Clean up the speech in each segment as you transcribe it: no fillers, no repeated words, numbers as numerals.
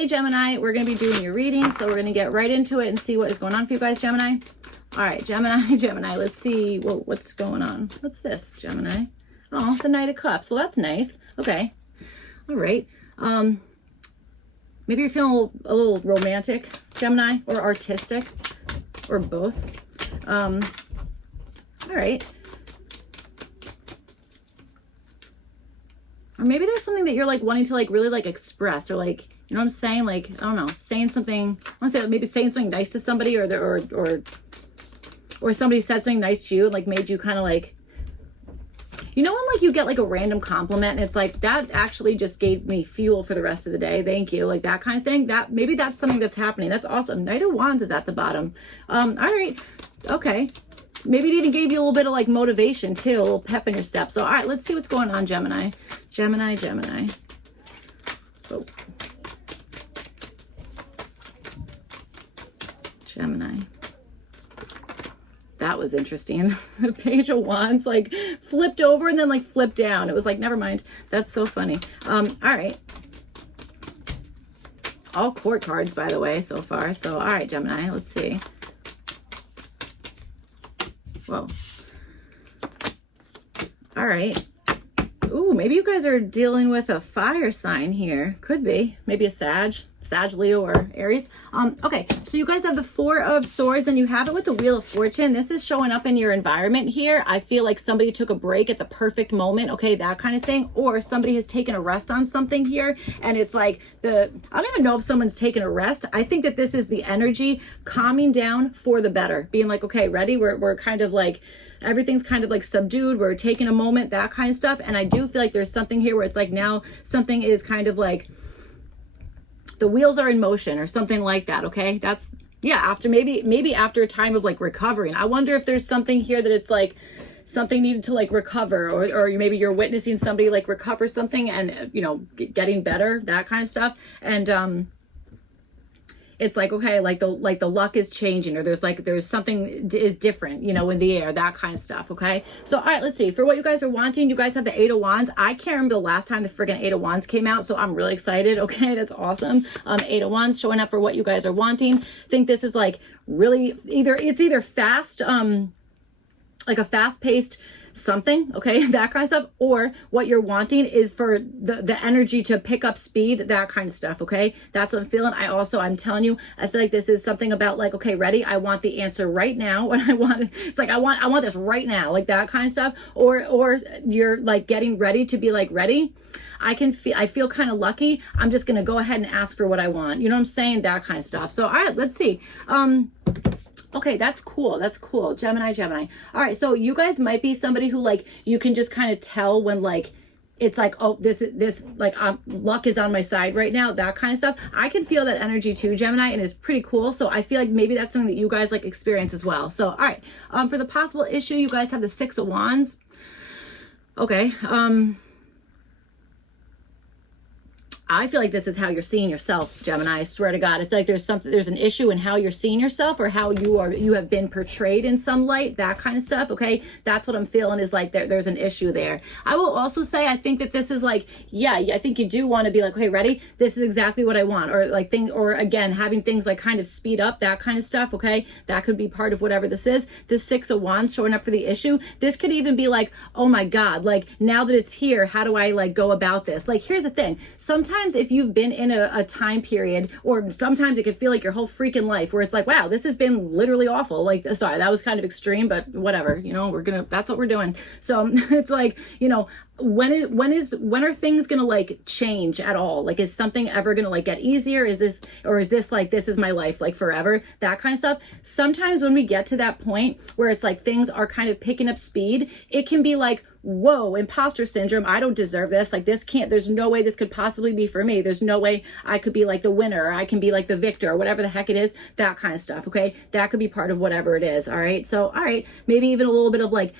Hey Gemini, we're going to be doing your reading, so we're going to get right into it and see what is going on for you guys, Gemini. All right, Gemini, let's see what's going on. What's this, Gemini? Oh, the Knight of Cups. Well, that's nice. Okay. All right. Maybe you're feeling a little romantic, Gemini, or artistic, or both. All right. Or maybe there's something that you're like wanting to like really like express, or like, you know what I'm saying? Like, I don't know, saying something, I want to say maybe saying something nice to somebody, or somebody said something nice to you and like made you kind of like, you know, when like you get like a random compliment and it's like, that actually just gave me fuel for the rest of the day. Thank you. Like that kind of thing. That maybe that's something that's happening. That's awesome. Knight of Wands is at the bottom. All right. Okay. Maybe it even gave you a little bit of like motivation too, a little pep in your step. So, all right, let's see what's going on, Gemini. Gemini. Oh. Gemini. That was interesting. The Page of Wands like flipped over and then like flipped down. It was like, never mind. That's so funny. All right. All court cards, by the way, so far. So, all right, Gemini, let's see. Whoa. All right. Ooh, maybe you guys are dealing with a fire sign here. Could be. Maybe a Sag, Leo, or Aries. Okay, so you guys have the Four of Swords and you have it with the Wheel of Fortune. This is showing up in your environment here. I feel like somebody took a break at the perfect moment, okay, that kind of thing. Or somebody has taken a rest on something here, and it's like I don't even know if someone's taken a rest. I think that this is the energy calming down for the better. Being like, okay, ready? We're kind of like, everything's kind of like subdued. We're taking a moment, that kind of stuff. And I do feel like there's something here where it's like now something is kind of like the wheels are in motion or something like that. Okay. That's, yeah. After maybe after a time of like recovering, I wonder if there's something here that it's like something needed to like recover, or maybe you're witnessing somebody like recover something and, you know, getting better, that kind of stuff. And, it's like, okay, like the luck is changing, or there's something is different, you know, in the air, that kind of stuff. Okay. So, all right, let's see. For what you guys are wanting, you guys have the Eight of Wands. I can't remember the last time the friggin' Eight of Wands came out. So I'm really excited. Okay. That's awesome. Eight of Wands showing up for what you guys are wanting. I think this is like really either fast, like a fast paced something, okay, that kind of stuff, or what you're wanting is for the energy to pick up speed, that kind of stuff. Okay, that's what I'm feeling. I'm telling you, I feel like this is something about like, okay, ready, I want the answer right now. When I want it, it's like I want this right now, like that kind of stuff. Or you're like getting ready to be like ready. I feel kind of lucky. I'm just gonna go ahead and ask for what I want, you know what I'm saying, that kind of stuff. So all right, let's see. Okay, that's cool. That's cool. Gemini. All right, so you guys might be somebody who like, you can just kind of tell when like, it's like, oh, this like luck is on my side right now, that kind of stuff. I can feel that energy too, Gemini, and it's pretty cool. So I feel like maybe that's something that you guys like experience as well. So, all right, for the possible issue, you guys have the Six of Wands. Okay, I feel like this is how you're seeing yourself, Gemini. I swear to God, I feel like there's an issue in how you're seeing yourself, or how you have been portrayed in some light, that kind of stuff. Okay, that's what I'm feeling, is like there's an issue there. I will also say, I think that this is like, yeah, I think you do want to be like, okay, ready, this is exactly what I want, or like or again, having things like kind of speed up, that kind of stuff. Okay, that could be part of whatever this is. The Six of Wands showing up for the issue. This could even be like, oh my God, like now that it's here, how do I like go about this? Like, here's the thing. Sometimes if you've been in a time period, or sometimes it can feel like your whole freaking life where it's like, wow, this has been literally awful. Like, sorry, that was kind of extreme, but whatever, you know, that's what we're doing. So it's like, you know, when are things gonna like change at all? Like, is something ever gonna like get easier? Is this like, this is my life like forever, that kind of stuff? Sometimes when we get to that point where it's like things are kind of picking up speed, it can be like, whoa, imposter syndrome, I don't deserve this. Like, there's no way this could possibly be for me. There's no way I could be like the winner, or I can be like the victor, or whatever the heck it is, that kind of stuff. Okay, that could be part of whatever it is. All right, so all right, maybe even a little bit of like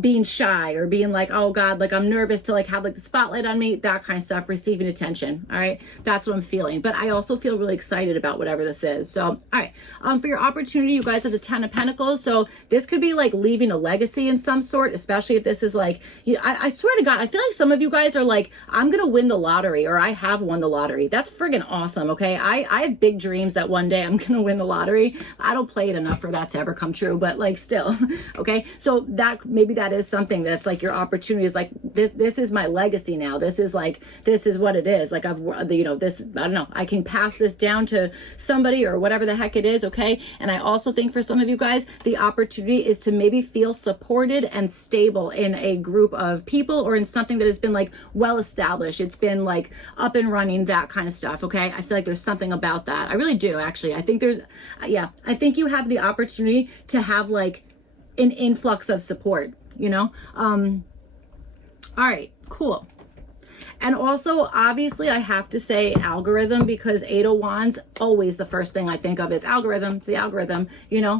being shy or being like, oh God, like I'm nervous to like have like the spotlight on me, that kind of stuff, receiving attention. All right. That's what I'm feeling. But I also feel really excited about whatever this is. So, all right. For your opportunity, you guys have the 10 of Pentacles. So this could be like leaving a legacy in some sort, especially if this is like, I swear to God, I feel like some of you guys are like, I'm going to win the lottery, or I have won the lottery. That's friggin' awesome. Okay. I have big dreams that one day I'm going to win the lottery. I don't play it enough for that to ever come true, but like still. Okay. So that maybe that is something that's like your opportunity is like, this is my legacy now. This is like, this is what it is. Like I've, this, I don't know, I can pass this down to somebody or whatever the heck it is. Okay. And I also think for some of you guys, the opportunity is to maybe feel supported and stable in a group of people or in something that has been like well established. It's been like up and running, that kind of stuff. Okay. I feel like there's something about that. I really do, actually. I think there's, I think you have the opportunity to have like an influx of support, all right, cool. And also, obviously, I have to say algorithm, because 8 of Wands, always the first thing I think of is algorithm. It's the algorithm,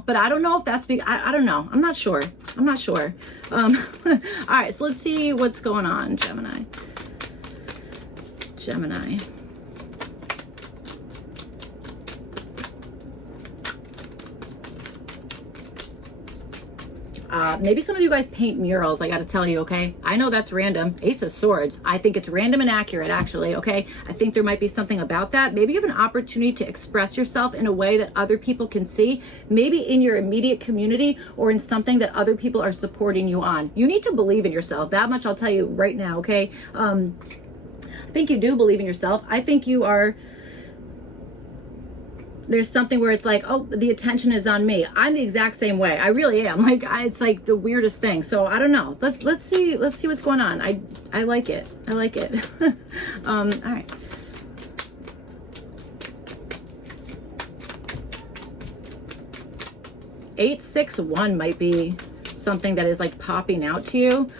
but I don't know if that's, I don't know. I'm not sure. All right, so let's see what's going on, Gemini. Maybe some of you guys paint murals, I gotta tell you, okay? I know that's random. Ace of Swords. I think it's random and accurate, actually, okay? I think there might be something about that. Maybe you have an opportunity to express yourself in a way that other people can see, maybe in your immediate community or in something that other people are supporting you on. You need to believe in yourself. That much I'll tell you right now, okay? I think you do believe in yourself. I think you are... There's something where it's like, oh, the attention is on me. I'm the exact same way. I really am. Like, it's like the weirdest thing. So I don't know. Let's see what's going on. I like it. All right. 861 might be something that is like popping out to you.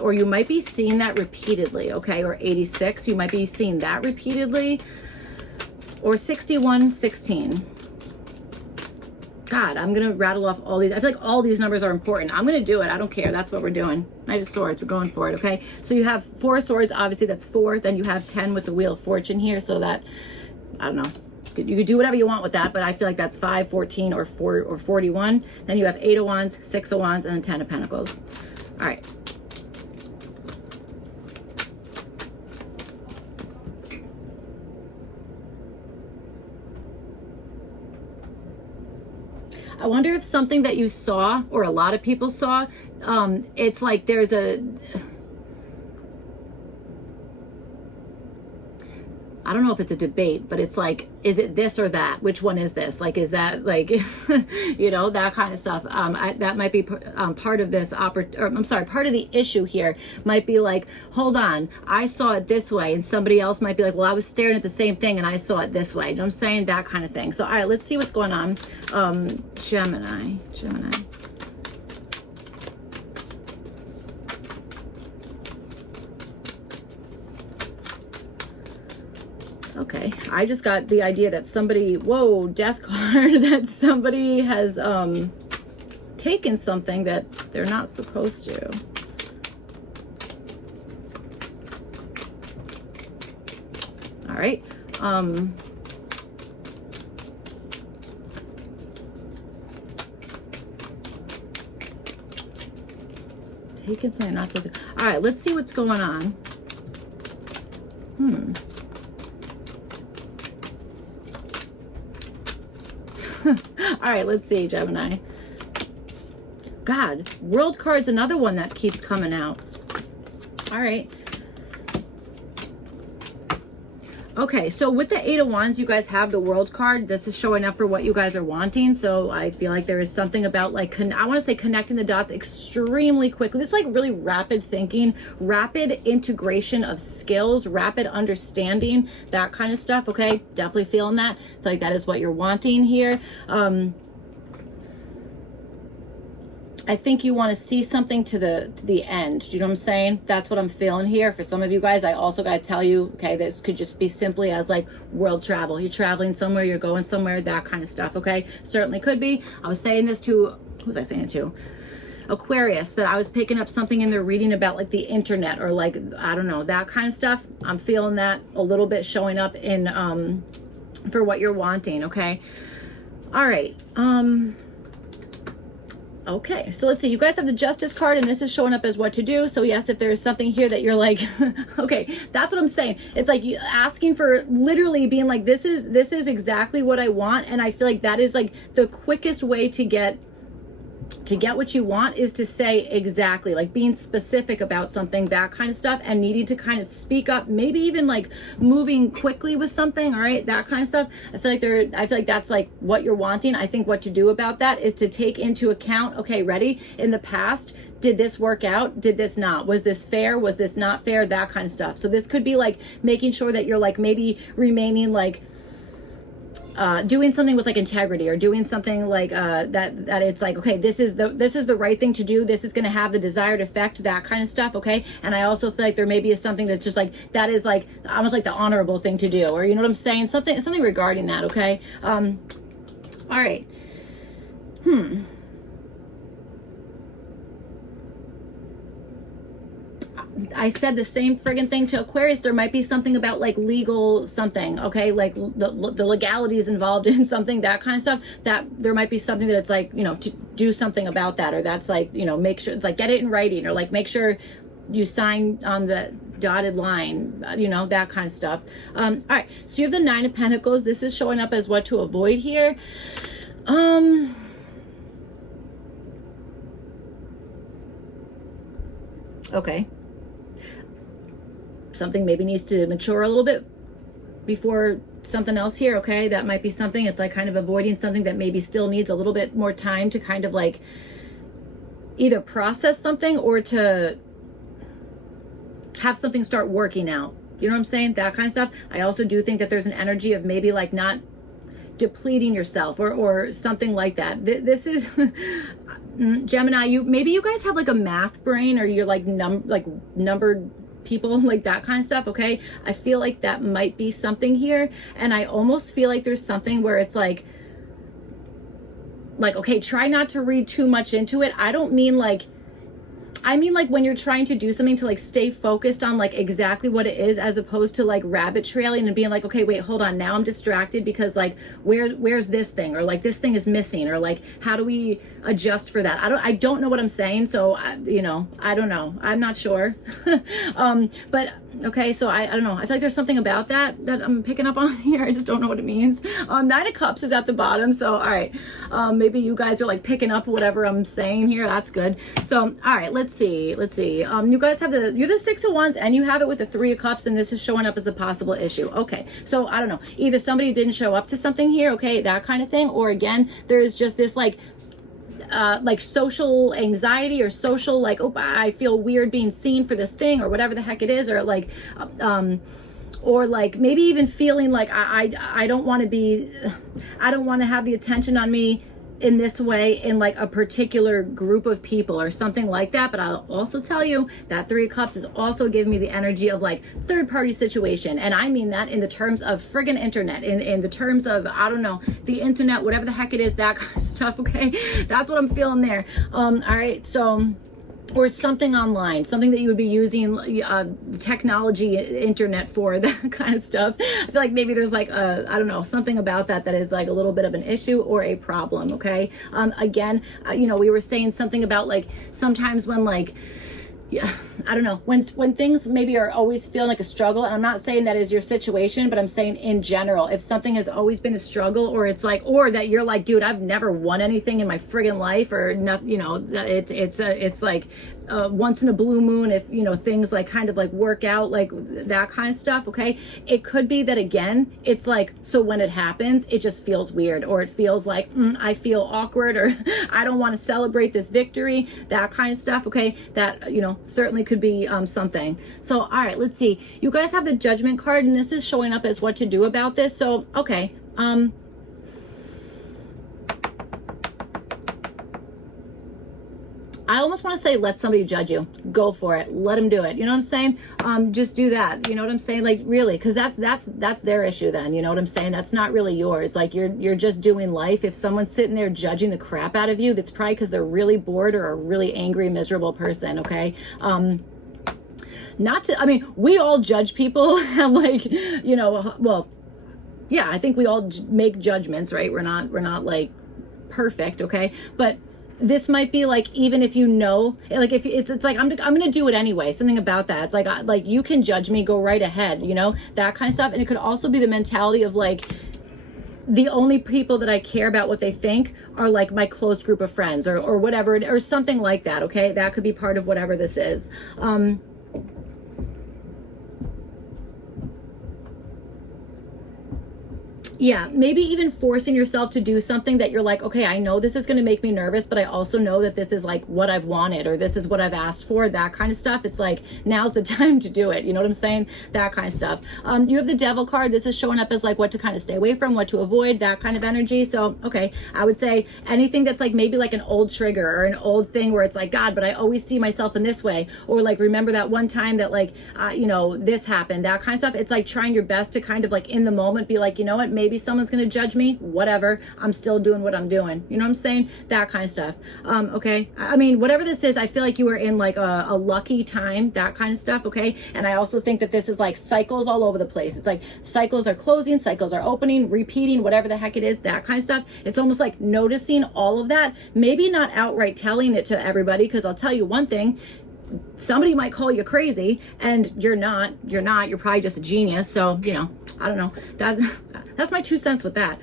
Or you might be seeing that repeatedly. Okay. Or 86, you might be seeing that repeatedly. Or 6116. God, I'm going to rattle off all these. I feel like all these numbers are important. I'm going to do it. I don't care. That's what we're doing. Knight of Swords. We're going for it, okay? So you have 4 swords. Obviously, that's 4. Then you have 10 with the Wheel of Fortune here. So that, I don't know. You could do whatever you want with that, but I feel like that's 5, 14, or 4, or 41. Then you have 8 of Wands, 6 of Wands, and then 10 of Pentacles. All right. I wonder if something that you saw, or a lot of people saw, it's like there's a... I don't know if it's a debate, but it's like, is it this or that? Which one is this? Like, is that like, that kind of stuff. That might be part of this, part of the issue here might be like, hold on, I saw it this way. And somebody else might be like, well, I was staring at the same thing and I saw it this way. You know what I'm saying? That kind of thing. So, all right, let's see what's going on. Gemini. Okay, I just got the idea that somebody, whoa, death card, that somebody has taken something that they're not supposed to. All right. Taking something not supposed to. All right, let's see what's going on. All right, let's see, Gemini. God, World card's another one that keeps coming out. All right. Okay, so with the 8 of Wands, you guys have the World card. This is showing up for what you guys are wanting. So I feel like there is something about like, I want to say connecting the dots extremely quickly. This is like really rapid thinking, rapid integration of skills, rapid understanding, that kind of stuff. Okay, definitely feeling that. I feel like that is what you're wanting here. I think you want to see something to the end. Do you know what I'm saying? That's what I'm feeling here. For some of you guys, I also got to tell you, okay, this could just be simply as like world travel. You're traveling somewhere, you're going somewhere, that kind of stuff, okay? Certainly could be. I was saying this to, who was I saying it to? Aquarius, that I was picking up something in their reading about like the internet or like, I don't know, that kind of stuff. I'm feeling that a little bit showing up in, for what you're wanting. Okay. All right. Okay, so let's see. You guys have the Justice card, and this is showing up as what to do. So yes, if there's something here that you're like, okay, that's what I'm saying. It's like you asking for, literally being like, this is exactly what I want, and I feel like that is like the quickest way to get what you want, is to say exactly, like being specific about something, that kind of stuff, and needing to kind of speak up, maybe even like moving quickly with something. All right, that kind of stuff. I feel like that's like what you're wanting. I think what to do about that is to take into account, okay, ready, in the past, did this work out? Did this not? Was this fair? Was this not fair? That kind of stuff. So this could be like making sure that you're like maybe remaining like doing something with like integrity, or doing something like that it's like, okay, this is the right thing to do, this is going to have the desired effect, that kind of stuff. Okay. And I also feel like there maybe is something that's just like, that is like almost like the honorable thing to do, or you know what I'm saying, something regarding that. Okay. All right. I said the same friggin' thing to Aquarius. There might be something about like legal something, okay? Like the legalities involved in something, that kind of stuff, that there might be something that's like, you know, to do something about that, or that's like, you know, make sure it's like, get it in writing, or like make sure you sign on the dotted line, you know, that kind of stuff. All right, so you have the Nine of Pentacles. This is showing up as what to avoid here. Okay. Something maybe needs to mature a little bit before something else here. Okay, that might be something. It's like kind of avoiding something that maybe still needs a little bit more time to kind of like either process something, or to have something start working out. You know what I'm saying? That kind of stuff. I also do think that there's an energy of maybe like not depleting yourself, or something like that. This is Gemini, maybe you guys have like a math brain, or you're like numbered people, like that kind of stuff. Okay, I feel like that might be something here, and I almost feel like there's something where it's like okay, try not to read too much into it. I don't mean like, I mean like when you're trying to do something, to like stay focused on like exactly what it is, as opposed to like rabbit trailing and being like, okay, wait, hold on, now I'm distracted because like where's this thing, or like this thing is missing, or like how do we adjust for that? I don't know what I'm saying, so you know, I don't know, I'm not sure. But okay, so I don't know, I feel like there's something about that I'm picking up on here. I just don't know what it means. Nine of Cups is at the bottom, so all right, maybe you guys are like picking up whatever I'm saying here. That's good. So all right, let's see. You guys have you're the Six of Wands, and you have it with the Three of Cups, and this is showing up as a possible issue. Okay, so I don't know, either somebody didn't show up to something here, okay, that kind of thing, or again, there is just this like social anxiety, or social like, oh, I feel weird being seen for this thing, or whatever the heck it is, or like or like maybe even feeling like I don't want to have the attention on me in this way in like a particular group of people, or something like that. But I'll also tell you that Three of Cups is also giving me the energy of like third party situation, and I mean that in the terms of friggin' internet, in the terms of, I don't know, the internet, whatever the heck it is, that kind of stuff. Okay, that's what I'm feeling there. All right, so, or something online, something that you would be using technology, internet for, that kind of stuff. I feel like maybe there's like I don't know, something about that is like a little bit of an issue or a problem. Okay, again, you know, we were saying something about like sometimes when like, yeah, I don't know, when things maybe are always feeling like a struggle, and I'm not saying that is your situation, but I'm saying in general, if something has always been a struggle, or it's like, or that you're like, dude, I've never won anything in my friggin' life, or not, you know, it's like once in a blue moon, if you know things like kind of like work out, like that kind of stuff. Okay, it could be that again, it's like, so when it happens, it just feels weird, or it feels like I feel awkward, or I don't want to celebrate this victory, that kind of stuff. Okay, that, you know, certainly could be something. So all right, let's see, you guys have the Judgment card, and this is showing up as what to do about this. So okay, I almost want to say, let somebody judge you. Go for it. Let them do it. You know what I'm saying? Just do that. You know what I'm saying? Like, really, because that's their issue then. You know what I'm saying? That's not really yours. Like, you're just doing life. If someone's sitting there judging the crap out of you, that's probably because they're really bored or a really angry, miserable person, okay? Not to, I mean, we all judge people, like, you know, well, yeah, I think we all make judgments, right? We're not like perfect, okay? But this might be like, even if you know, like, if it's like, I'm gonna do it anyway, something about that. It's like you can judge me, go right ahead, you know, that kind of stuff. And it could also be the mentality of like, the only people that I care about what they think are like my close group of friends or whatever, or something like that, okay? That could be part of whatever this is. Yeah, maybe even forcing yourself to do something that you're like, okay, I know this is going to make me nervous, but I also know that this is like what I've wanted, or this is what I've asked for, that kind of stuff. It's like, now's the time to do it. You know what I'm saying? That kind of stuff. You have the Devil card. This is showing up as like what to kind of stay away from, what to avoid, that kind of energy. So, okay, I would say anything that's like maybe like an old trigger or an old thing where it's like, God, but I always see myself in this way. Or like, remember that one time that like, you know, this happened, that kind of stuff. It's like trying your best to kind of like in the moment be like, you know what, maybe someone's going to judge me, whatever, I'm still doing what I'm doing. You know what I'm saying? That kind of stuff. Okay. I mean, whatever this is, I feel like you are in like a lucky time, that kind of stuff. Okay. And I also think that this is like cycles all over the place. It's like cycles are closing, cycles are opening, repeating, whatever the heck it is, that kind of stuff. It's almost like noticing all of that, maybe not outright telling it to everybody, because I'll tell you one thing, somebody might call you crazy and you're not, you're probably just a genius. So, you know, I don't know, that's my 2 cents with that.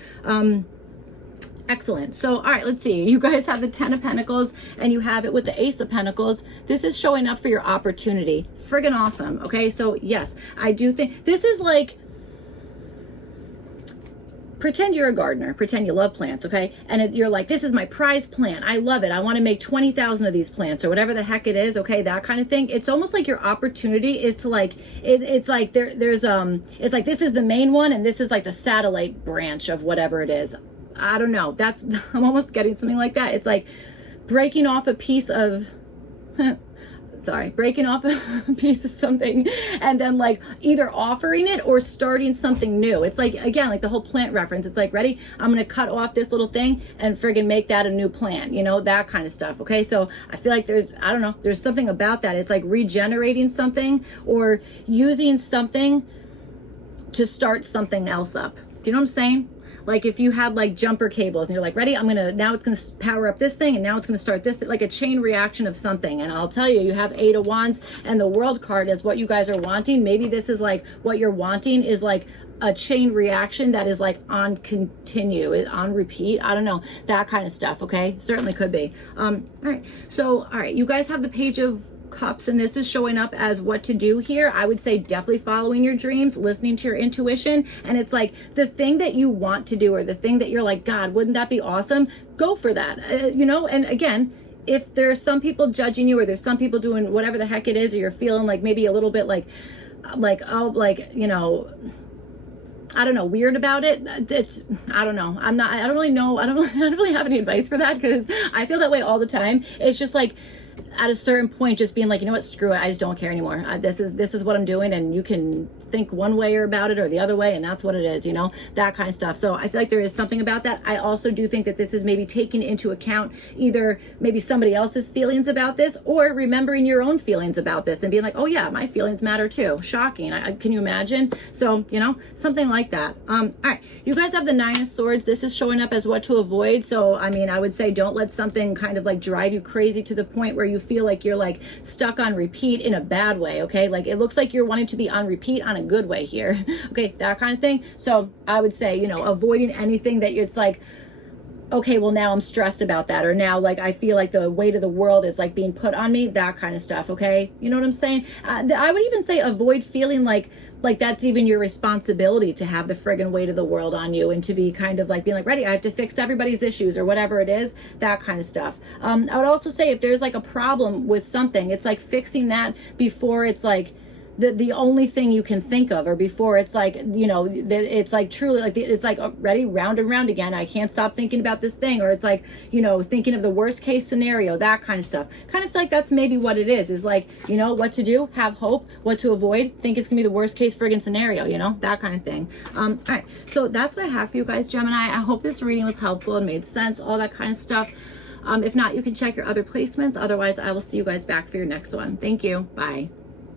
Excellent. So, all right, let's see. You guys have the 10 of Pentacles and you have it with the Ace of Pentacles. This is showing up for your opportunity. Friggin' awesome. Okay. So yes, I do think this is like, pretend you're a gardener, pretend you love plants, okay? And you're like, this is my prize plant. I love it. I want to make 20,000 of these plants or whatever the heck it is, okay? That kind of thing. It's almost like your opportunity is to like, it's like there's it's like this is the main one and this is like the satellite branch of whatever it is. I don't know. That's, I'm almost getting something like that. It's like breaking off a piece of, breaking off a piece of something and then like either offering it or starting something new. It's like, again, like the whole plant reference. It's like, ready? I'm going to cut off this little thing and friggin' make that a new plant, you know, that kind of stuff. Okay. So I feel like there's, I don't know, there's something about that. It's like regenerating something or using something to start something else up. Do you know what I'm saying? Like if you had like jumper cables and you're like, ready, now it's going to power up this thing and now it's going to start this, like a chain reaction of something. And I'll tell you, you have 8 of Wands and the World card is what you guys are wanting. Maybe this is like what you're wanting is like a chain reaction that is like on continue, on repeat. I don't know, that kind of stuff. Okay. Certainly could be. All right. So, all right. You guys have the Page of Cups and this is showing up as what to do here. I would say definitely following your dreams, listening to your intuition. And it's like the thing that you want to do or the thing that you're like, God, wouldn't that be awesome? Go for that. You know, and again, if there's some people judging you or there's some people doing whatever the heck it is, or you're feeling like maybe a little bit like, oh, like, you know, I don't know, weird about it. It's, I don't know. I don't really know. I don't really have any advice for that because I feel that way all the time. It's just like, at a certain point, just being like, you know what, screw it, I just don't care anymore. This is what I'm doing, and you can think one way or about it or the other way, and that's what it is, you know, that kind of stuff. So I feel like there is something about that. I also do think that this is maybe taking into account either maybe somebody else's feelings about this or remembering your own feelings about this and being like, oh yeah, my feelings matter too. Shocking. Can you imagine? So, you know, something like that. All right, you guys have the 9 of Swords. This is showing up as what to avoid. So, I mean, I would say don't let something kind of like drive you crazy to the point where you feel like you're like stuck on repeat in a bad way. Okay. Like it looks like you're wanting to be on repeat on a good way here. Okay. That kind of thing. So I would say, you know, avoiding anything that it's like, okay, well now I'm stressed about that. Or now like, I feel like the weight of the world is like being put on me, that kind of stuff. Okay. You know what I'm saying? I would even say avoid feeling like that's even your responsibility to have the friggin' weight of the world on you and to be kind of like being like, ready, I have to fix everybody's issues or whatever it is, that kind of stuff. I would also say if there's like a problem with something, it's like fixing that before it's like the only thing you can think of, or before it's like, you know, it's like truly like, it's like ready, round and round again, I can't stop thinking about this thing, or it's like, you know, thinking of the worst case scenario, that kind of stuff. Kind of feel like that's maybe what it is like, you know, what to do, have hope, what to avoid, think it's gonna be the worst case friggin' scenario, you know, that kind of thing. All right, so that's what I have for you guys, Gemini. I hope this reading was helpful and made sense, all that kind of stuff. If not, you can check your other placements. Otherwise, I will see you guys back for your next one. Thank you. Bye.